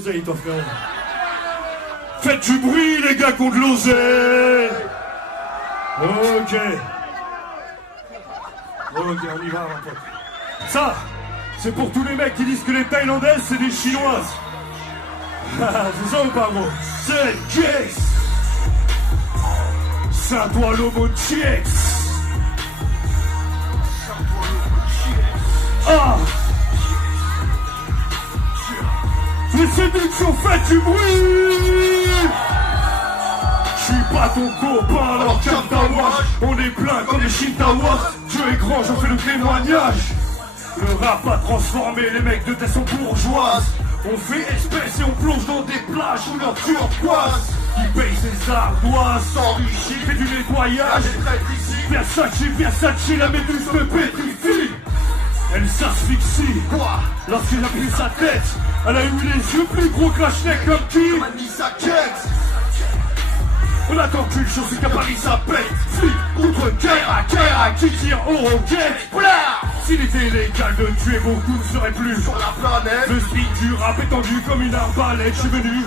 l'oseille, toi, frérot. Faites du bruit, les gars, qui ont de l'oseille. Ok. Ok, on y va, mon pote. Ça, c'est pour tous les mecs qui disent que les Thaïlandaises, c'est des Chinoises. C'est ça ou pas, gros? C'est Jex. C'est à toi, l'homo Jex. Ah. Les séductions, faites du bruit. Je suis pas ton copain, alors calme ta wash. On est plein comme les Shintawas. Dieu est grand, j'en fais le témoignage. Le rap a transformé, les mecs de tête sont bourgeoises. On fait espèce et on plonge dans des plages où leur turquoise. Qui paye ses ardoises, s'enrichit, fait du nettoyage. Versace, la méduse me pétrifie. Elle s'asphyxie, lorsqu'elle appuie sa tête. Elle a eu les yeux plus gros que la schneck comme qui on attend qu'une chose, c'est qu'à Paris ça pète. Flic contre Kaira qui tire au roquette. S'il était légal de tuer, beaucoup ne seraient plus sur la planète. Le speed du rap est tendu comme une arbalète. Je suis venu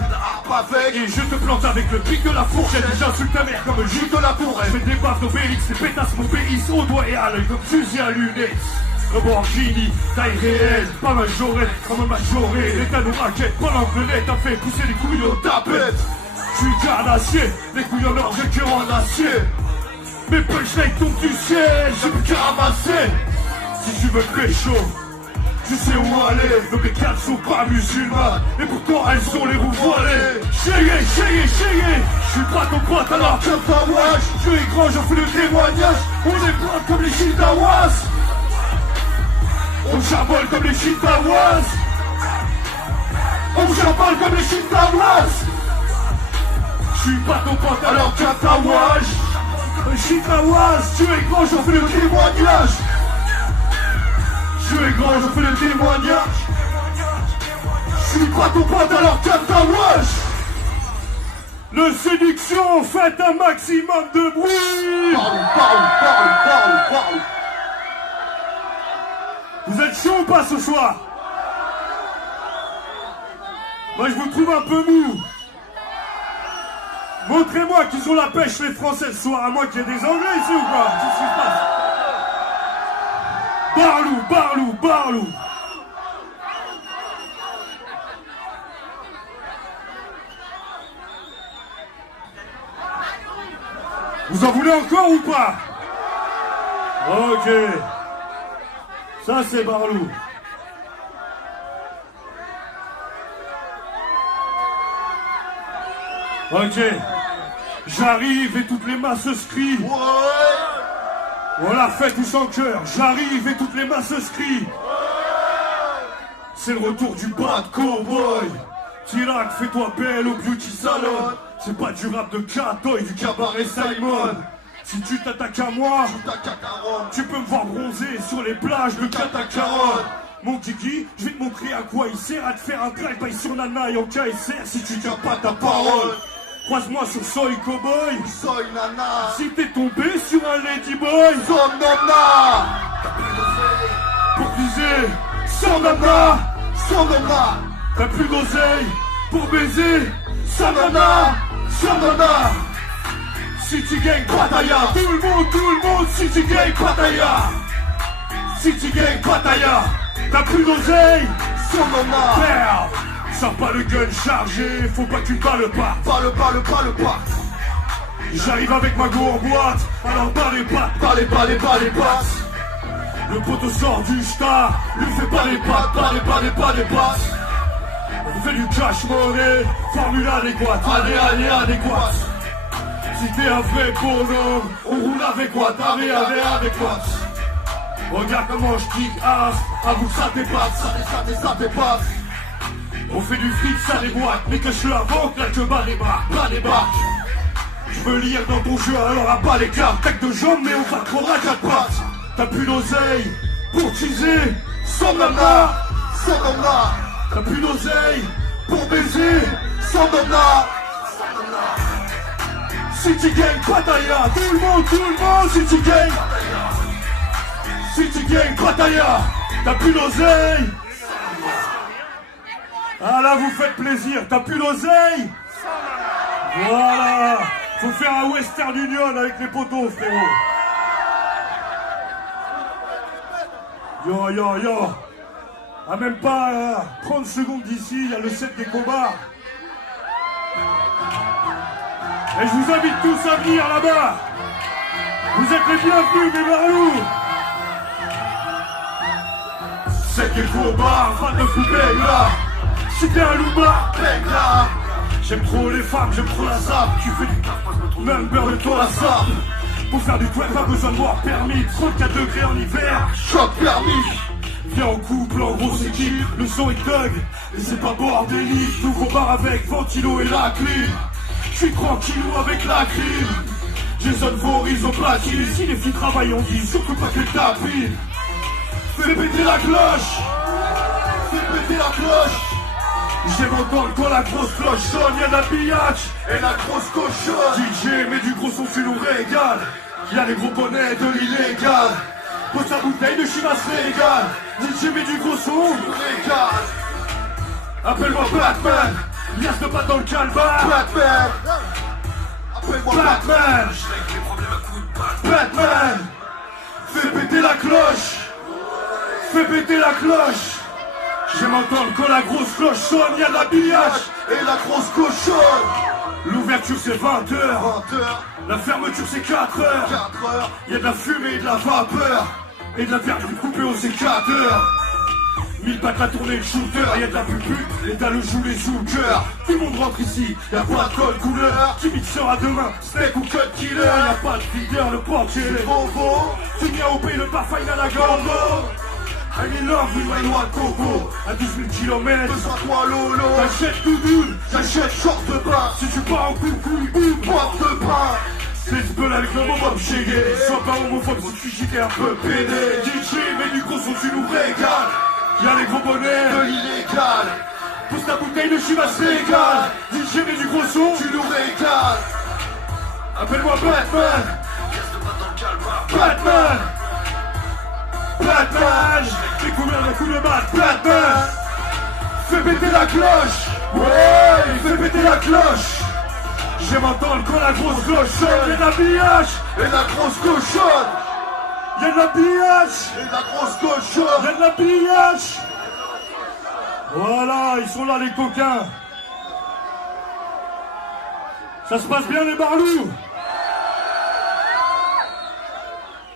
et je te plante avec le pic de la fourchette. J'insulte ta mère comme Jules de la Tourette. Je fais des baffes d'Obélix, les pétasses m'obéissent au doigt et à l'œil comme fusil à lunettes. Lamborghini, taille réelle, pas majorette, comme un majoré. L'état nous raquette, pendant que le net a fait pousser les couilles aux tapettes. Je suis carnassier, les couilles en or, j'ai cœur en acier. Mes punchlines tombent du ciel, j'ai plus qu'à ramasser. Si tu veux pécho, tu sais où aller. Nos bécanes sont pas musulmanes, et pourtant elles sont les roues voilées. Chéyé, je suis pas ton pote alors comme ta wash. Je suis grand, j'en fais le témoignage. On est plein comme les Shintawas. On charbonne comme les Shintawas. On charbonne comme les Shintawas. Je suis pas ton pote alors qu'un tawage. Shintawas, tu es grand, j'en fais le témoignage. Je suis grand, j'en fais le témoignage. Je suis pas ton pote alors qu'un tawage. Le séduction, faites un maximum de bruit. Parle. Vous êtes chaud ou pas ce soir? Moi je vous trouve un peu mou. Montrez-moi qu'ils ont la pêche les Français ce soir, à moi qu'il y ait des Anglais ici ou quoi? Qu'est-ce qui se passe? Barlou. Vous en voulez encore ou pas? Ok. Ça c'est Barlou. Ok. J'arrive et toutes les masses crient. On l'a fait tous en cœur. J'arrive et toutes les masses crient. C'est le retour du bad cowboy. Tirac, fais-toi belle au beauty salon. C'est pas du rap de Catoy, du cabaret Simon. Si tu t'attaques à moi, tu peux me voir bronzer sur les plages de Catacaron. Mon kiki, je vais te montrer à quoi il sert, à te faire un drive-by sur Nana et en KSR si tu tiens pas ta parole. Croise-moi sur Soy Cowboy. Soy Nana. Si t'es tombé sur un Ladyboy. Son Nana. Pour viser. Son Nana. T'as plus d'oseille pour baiser. Son Nana. City Gang Pattaya. Tout le monde, City Gang Pattaya. T'as plus d'oseille. Son Nana. Merde. Sors pas le gun chargé, faut pas que tu parles pas. Parle pas. J'arrive avec ma go en boîte, alors bats les pattes. Le poteau sort du star, lui fait pas les pattes. On fait du cash money, formule adéquate. Allez, adéquate. Si t'es un vrai bonhomme, on roule avec quoi? Avec quoi? Regarde comment je kick ass, avoue que ça t'épasse. On fait du fric, ça déboîte, mais que je l'avance, là que bas les barques. Je veux lire dans ton jeu, alors à bas les cartes. Tac de jambes, mais on va trop à quatre pattes. T'as plus d'oseille pour teaser, sans nana. T'as plus d'oseille pour baiser, sans nana. City Gang Pattaya, tout le monde, City Gang Pattaya. T'as plus d'oseille. Ah là, vous faites plaisir. T'as plus d'oseille? Voilà. Faut faire un Western Union avec les poteaux, frérot. Yo, yo, yo. À même pas 30 secondes d'ici, il y a le set des combats. Et je vous invite tous à venir là-bas. Vous êtes les bienvenus, mes barous. C'est des combats, fan de poubelle là. Si t'es un louba, mec là. J'aime trop les femmes, j'aime trop la sape. Tu fais du taf, même beurre de toi la sape. Pour faire du twerk, pas besoin de boire permis. 34 degrés en hiver, choc permis. Viens en couple, en grosse équipe, le son est thug. Et c'est pas bordélique, nous on part avec ventilo et la clim. J'suis tranquillou avec la clim. Jason Voorhees au platine. Si les filles travaillent, on dit surtout pas que tapis. Fais péter la cloche. Fais péter la cloche. J'aime entendre quand la grosse cloche sonne, y'a de l'habillage et la grosse cochonne. DJ, mets du gros son, tu nous régales. Y'a les gros bonnets de l'illégal. Pose ta bouteille de Chivas régale. DJ, mets du gros son, tu nous régales. Appelle-moi Batman, liasse de pas dans le calbar. Batman, appelle-moi Batman. Batman, fais péter la cloche. Fais péter la cloche. J'aime entendre quand la grosse cloche sonne, y'a de l'habillage et la grosse cochonne. L'ouverture c'est 20h, la fermeture c'est 4h. Y'a de la fumée et de la vapeur, et de la verdure coupée au sécateur. 1000 pattes à tourner le shooter, y'a de la pupute, et t'as le joue les sous le cœur. Tout le monde rentre ici, y'a pas de code couleur. Qui mixera demain, steak ou cut killer. Y'a pas de leader, le portier, les bonbons. Tu viens au pays, le parfum à la gambo. I'm in love with my noix de coco. À 12 000 km, besoin de toi lolo. J'achète doudoune, j'achète short de bain. Si tu pars en coucou, boum, boîte de pain. C'est ce peu avec le bob chégué. Sois pas homophobe si tu j'étais un peu pédé. DJ, mets du gros son, tu nous régales. Y'a les gros bonnets de l'illégal. Pousse ta bouteille de Chivas régale. DJ, mets du gros son, tu nous régales. Appelle-moi Batman. Batman. Batman, j'ai couvert d'un coup de batte. Batman, fais péter la cloche. Ouais, fais péter la cloche. J'aime entendre quand la grosse cloche sonne. Y'a de l'habillage et la grosse cochonne. Y'a de l'habillage et la grosse cochonne. Y'a de l'habillage. Voilà, ils sont là les coquins. Ça se passe bien les barlous.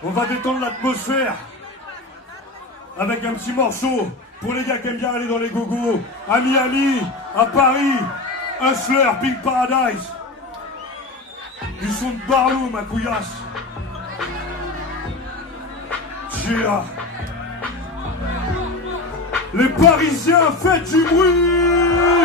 On va détendre l'atmosphère avec un petit morceau pour les gars qui aiment bien aller dans les gogos. À Miami, à Paris, Hustler, Pink Paradise. Du son de Barlow, ma couillasse. Yeah. Les Parisiens, faites du bruit.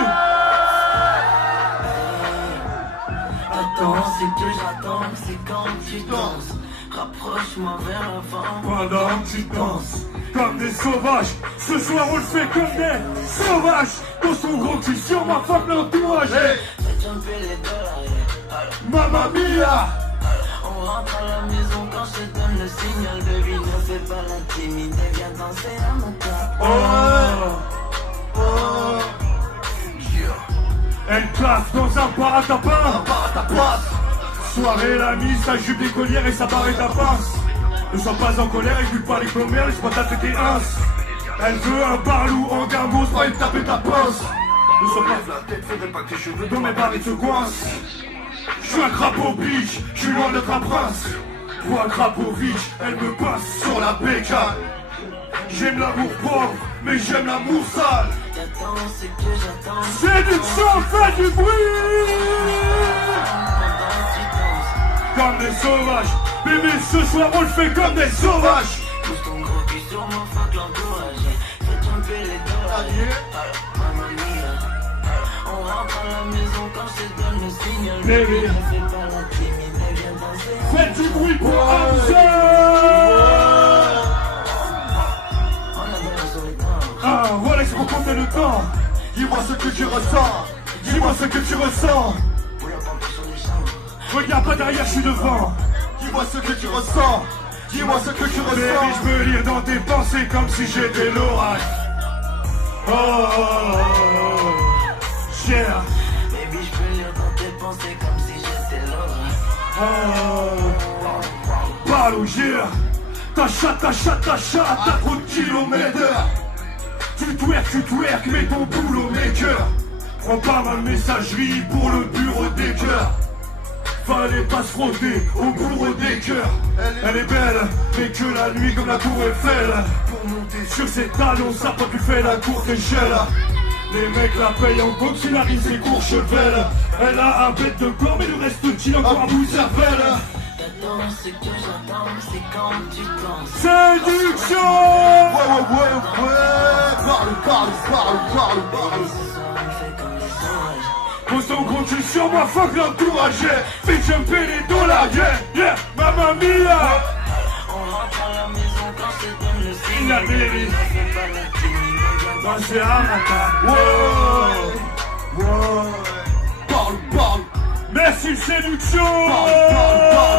Attends, c'est que j'attends, c'est quand tu danses. Rapproche-moi vers l'avant pendant que tu danses comme des sauvages. Ce soir on le fait comme des sauvages. Dans son gros cul sur ma femme l'entourage. Fais jumper les dollars. Mamma mia. On rentre à la maison quand je te donne le signal. Baby, ne fais pas la timide, viens danser à mon tas. Oh. Elle classe dans un paratapin. Soirée la mise, sa jupe d'écolière et sa barrette à pince. Ne sois pas en colère et pas les commères, laisse-moi taper tes ins. Elle veut un parlou en gambos, pas une taper ta pince. Ne sois pas la tête, faudrait pas que tes cheveux dans mes barrettes se coincent. Je suis un crapaud bitch, je suis loin d'être un prince. Pour un crapaud bitch, elle me passe sur la bécane. J'aime l'amour pauvre, mais j'aime l'amour sale. J'attends, c'est que j'attends. C'est du sang, fais du bruit. Comme des sauvages, bébé ce soir on le fait comme des sauvages. Pousse ton gros cul sur mon fuck l'encourager. Fais jumper les dollars. Mamma mia. On rentre à la maison quand je te donne le signal. Baby, ne fais pas la timide, viens danser. faites du bruit pour Hamza. On a besoin sur les temps. Ah voilà, c'est pour compter le temps. Dis-moi ce que tu ressens. Dis-moi ce que tu ressens. Pour la pompe sur les chambres. Regarde pas derrière, je suis devant. Dis-moi ce que tu ressens. Dis-moi ce que tu ressens. Baby, je peux lire dans tes pensées comme si j'étais l'orage. Oh, yeah. Baby, je peux lire dans tes pensées comme si j'étais l'autre. Parle au yeah. Ta chatte, à trop de kilomètres. Tu twerk, mets ton boulot maker. Prends pas ma messagerie pour le bureau des cœurs. Fallait pas se frotter au bourreau des cœurs. Elle est belle, mais que la nuit comme la tour Eiffel. Pour monter sur ses talons, ça pas pu faire la courte échelle. Les mecs la payent en coccinarise et Courchevel. Elle a un bête de corps, mais le reste tient encore à bout de cervelle. T'attends, ce que j'attends, c'est quand tu danses. Séduction. Ouais. Parle. Baby, ce soir, on fait comme les sauvages. Pose ton compte sur moi, fuck l'entourage. Fais jumper les dollars, yeah, mamma mia. On rentre à la maison quand je te donne le signe. La baby. Ne fais pas la timide. Dans ces hamakas. Ouais. Parle. Merci séduction. Parle.